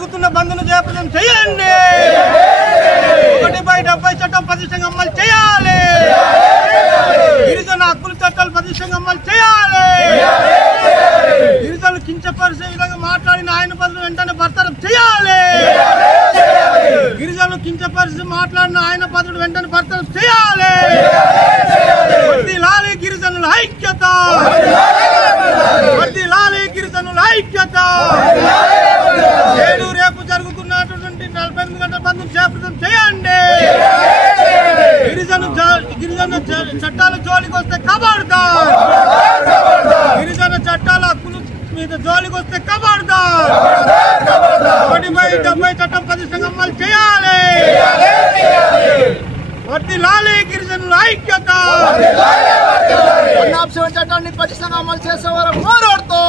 జరుగుతున్న బంధును జయప్రదం చేయండి. ఒకటి బై డెబ్బై చట్టం ప్రతిష్టంగా అమలు చేయాలి. గిరిజన హక్కుల చట్టాలు ప్రతిష్టంగా అమలు చేయాలి. గిరిజనులు కించపరిచే విధంగా మాట్లాడిన ఆయన బదులు వెంటనే భర్తరం చేయాలి. గిరిజనులు కించపరిచి మాట్లాడిన ఆయన బదులు వెంటనే భర్తరం చేయాలి లాలి గిరిజనుల ఐక్యత లాలి గిరిజనుల ఐక్యత నేడు రేపు జరుగుతున్నటువంటి నలభై ఎనిమిది గంటల బంధు చేపట్టం చేయండి గిరిజన జ- గిరిజన చట్టాల జోలికి వస్తే కబడ్దార్! గిరిజన చట్టాల హక్కుల మీద జోలికి వస్తే కబడ్దార్! ఒకటి డెబ్బై చట్టం ప్రతిష్టంగా అమలు చేయాలి! వర్తిలాలి గిరిజనుల ఐక్యత! అన్నాప్సవం చట్టాన్ని పటిష్టంగా అమలు చేసే వరకు పోరాడుతూ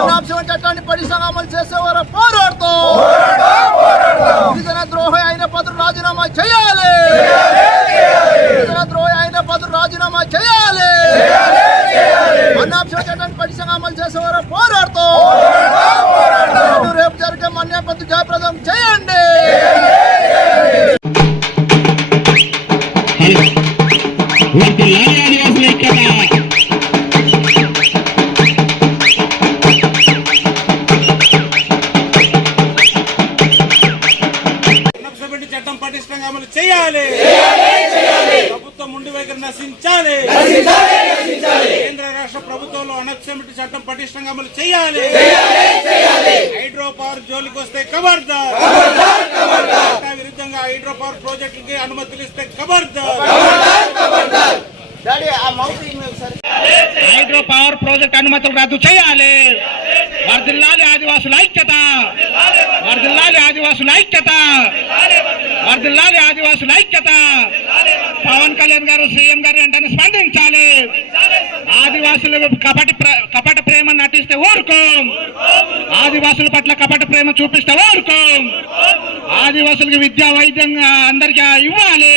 అన్నాప్సవం చట్టాన్ని పటిష్టంగా అమలు చేసే వరకు పోరాడుతూ గిరిజన ద్రోహ అయిన పదులు రాజీనామా చేయాలి గిరిజన ద్రోహ అయిన పదులు రాజీనామా చేయాలి అన్నాప్సవం చట్టాన్ని పటిష్టంగా అమలు చేసే వరకు పోరాడుతూ రేపు జరిగే జయప్రదం చేయండి చేయాలి. ప్రభుత్వం ముందు వైఖరి నశించాలి. కేంద్ర రాష్ట్ర ప్రభుత్వంలో అనక్సమిటి చట్టం పటిష్టంగా అమలు చేయాలి. హైడ్రో పవర్ జోలికి వస్తే ఖబర్దార్ చట్ట విరుద్ధంగా హైడ్రో పవర్ ప్రాజెక్టులకి అనుమతులు ఇస్తే హైడ్రో పవర్ ప్రాజెక్ట్ అనుమతులు రద్దు చేయాలి. వర్దిల్లాలి ఆదివాసుల ఐక్యత. ఆదివాసుల ఐక్యత. వర్దిల్లాలి ఆదివాసుల ఐక్యత. పవన్ కళ్యాణ్ గారు సీఎం గారు వెంటనే స్పందించాలి. ఆదివాసులు కపటి కపట ప్రేమ నటిస్తే ఊరుకోం. ఆదివాసుల పట్ల కపట ప్రేమ చూపిస్తే ఊరుకోం. ఆదివాసులకు విద్యా వైద్యంగా అందరికీ ఇవ్వాలి.